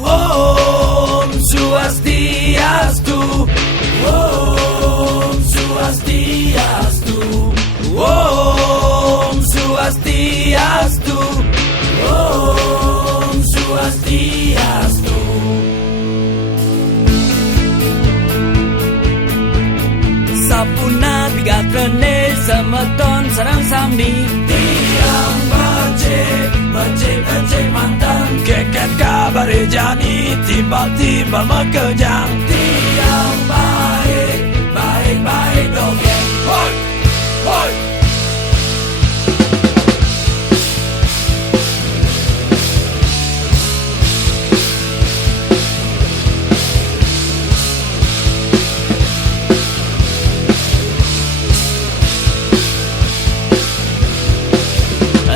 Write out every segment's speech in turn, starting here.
Om Swastiastu, Om Swastiastu, Om Swastiastu, Om Swastiastu. Sapuna bigatrane semeton sarang sami tiang bace mantan keket kabar jani tiba-tiba mekejang tiang baik dongeng hoi hoi.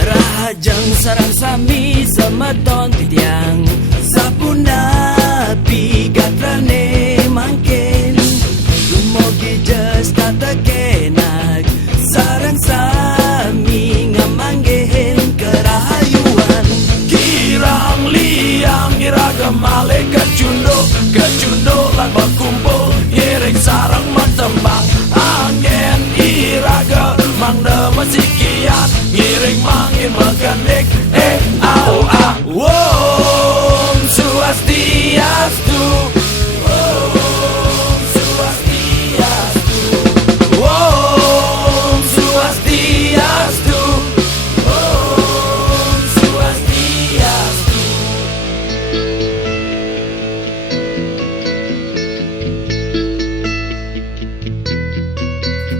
Rahajang sarang sami semeton titiang sapuna pigatrane mangkin dumogi jes tatekenak sarang sami ngamanggen kerahayuan kirang liang iragam male kecundo lan berkumpul ngiring sarang mentembang angin iraga mangde mesikian ngiring mangin megenik au ah. Om Swastiastu, Om Swastiastu, Om Swastiastu, Om Swastiastu.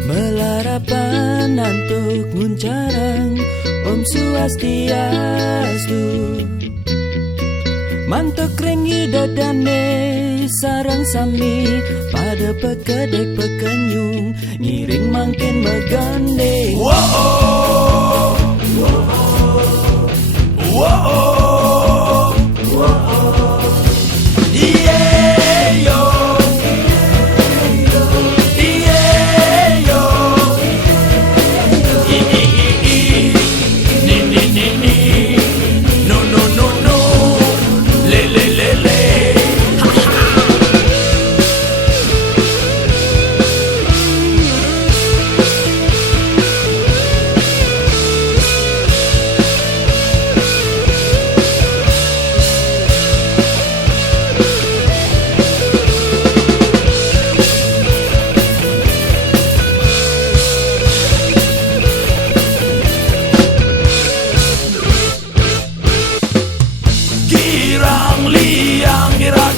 Melarapan antuk nguncarang Om Swastiastu. Mantuk rengi dadane sarang sami pada pekedek pekenyung ngiring mangkin megandeng. Wow, wow, wow. Yeah, yo.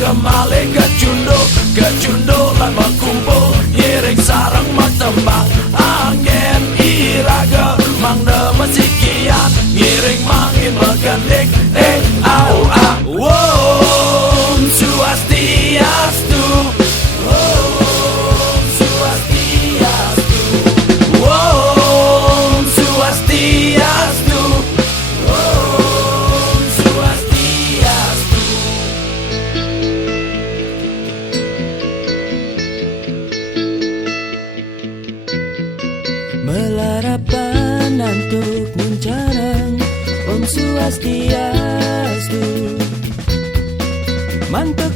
Male kecundo lan berkumpul ngiring sarang mentembang angin iraga mangde mesikian ngiring mangin megendik au ah. Om Swastiastu, Om Swastiastu, Om Swastiastu, Om Swastiastu. Melarapan antuk muncarang Om Swastiastu. Mantuk